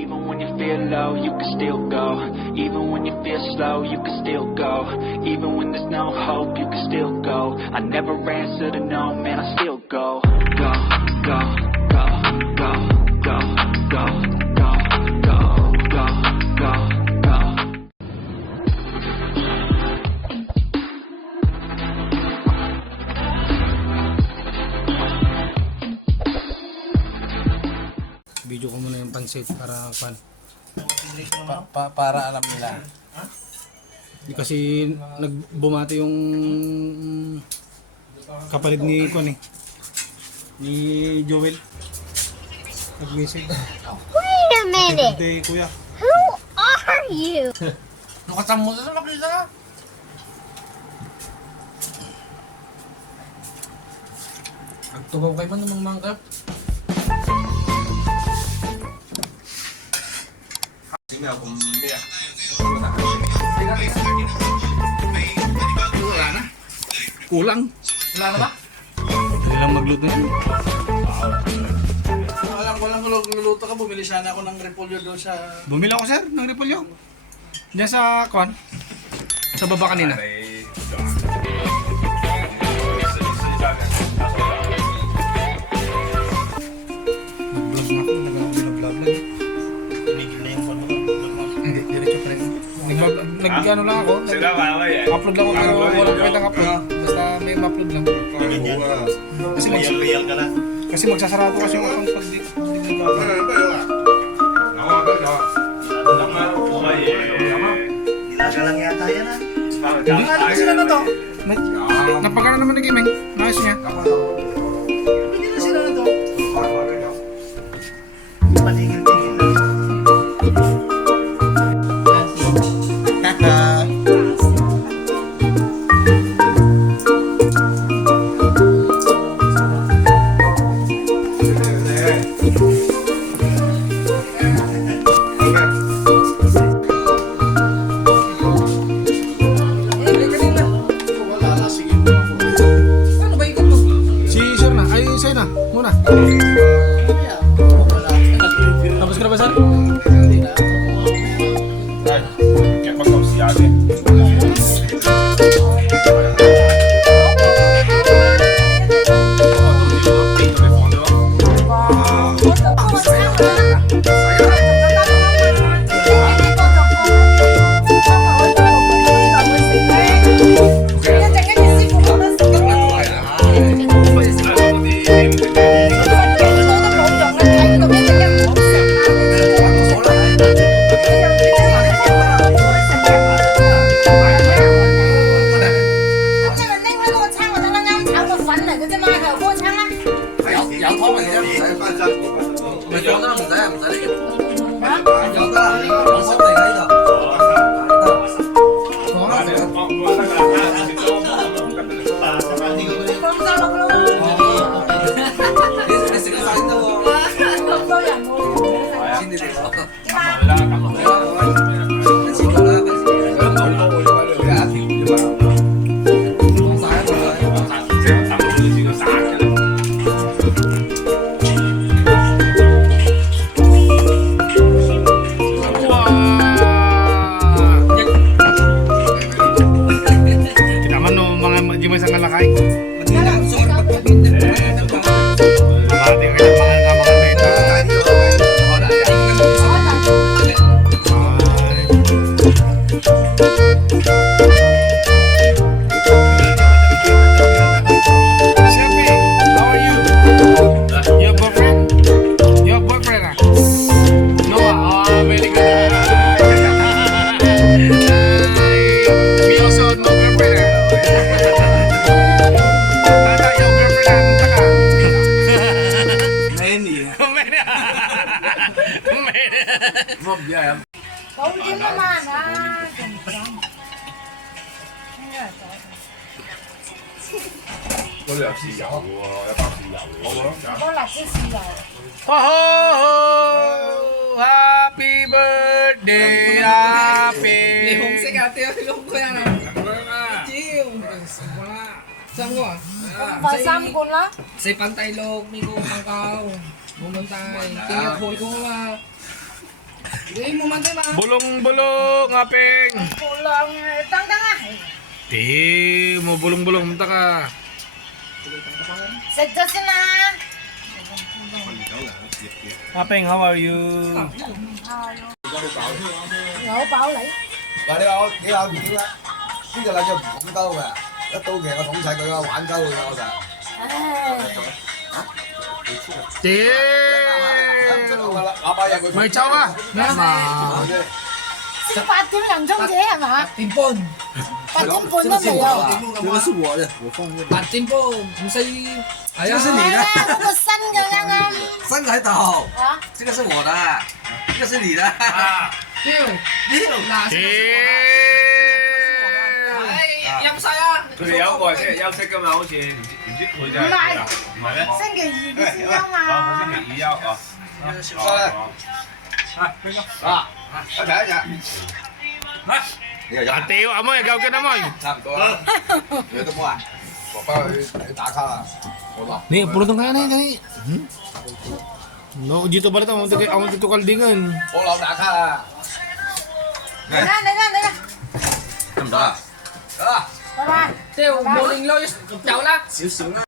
Even when you feel low, you can still go. Even when you feel slow, you can still go. Even when there's no hope, you can still go. I never answer to no, man, I still go. Go, go, go, go, go, go, go, go, go, go, go. Video ko muna yung pansit para pan. Para alam nila. Hindi kasi nagbumati yung kapalit ni Kon ni Joel. Nag-message. Wait a minute. Birthday, kuya. Who are you? Nukatan mo sa makita na. Agtubaw kayo man ng mangkap. Wala na. Kulang. Wala na ba? Dali lang magluto yan. Walang luluto ka. Bumili sana ako ng repolyo doon sa... Bumili ako sir ng repolyo. Diyan sa Kon. Sa baba kanina. Nag-vlog na ako. Nag-vlog lang. Hindi, diretso pa rin. Nag-ano lang ako. Upload lang ako pero walang pwedeng upload. Basta may upload lang. Kasi magsasarado kasi yung account pag di Ilaga lang yata yan ha. Ano sila na to? napagana naman ni Kimeng. Nais niya. Hindi na sila na to. Patigil-tigil lang. Si Sir na. Ay, sa'yo na. Muna. Tapos ka na ba, Sir? Hindi naman ha. Wala si siya. Ho ho ho! Happy birthday, happy! Lihong si ate, lihong ko yan. Chill. Saan ko ah? Pasam ko na. Sa pantay log, migo, pangkaw. Bumantay. Tingin ko ko Hindi mo man tayo ma. Bulong-bulong, apeng. Pulang. Tang-tang ah. Di mo bulong-bulong, munta ka. Sedot na. Apeng, how are you? Ngổ bảo lại. Và你話我幾眼唔點咧？呢個禮就唔講鳩嘅，一刀嘅我捅晒佢啊，玩鳩佢啊我就。Di. 喇叭嘢佢。 May chow ah. Nama. Sa 8點零鐘姐係嘛8點半， ？8點半都未有。這個是我的，我放這裡。 8點半唔使。係啊，係啊，嗰個新嘅啱啱。三個喺度，啊？這個是我的，這個是你的。屌，嗱，飲晒啊！佢哋有一個係星期休息㗎嘛，好似唔知佢就係唔係咩？星期二嘅先休嘛。哦，佢星期二休哦。一齊一齊。你又飲？ Ate, amoy, ikaw ka naman. 差唔多啦。你都冇啊？落翻去打卡啦。好嘛？ Ni, pulutong kaya na yun. No, dito ba ito? Amo dito kaldingan. 我落打卡啦。嚟啦嚟啦嚟啦，得唔得啊？得啦。拜拜。屌，冇零女走啦。少少啦。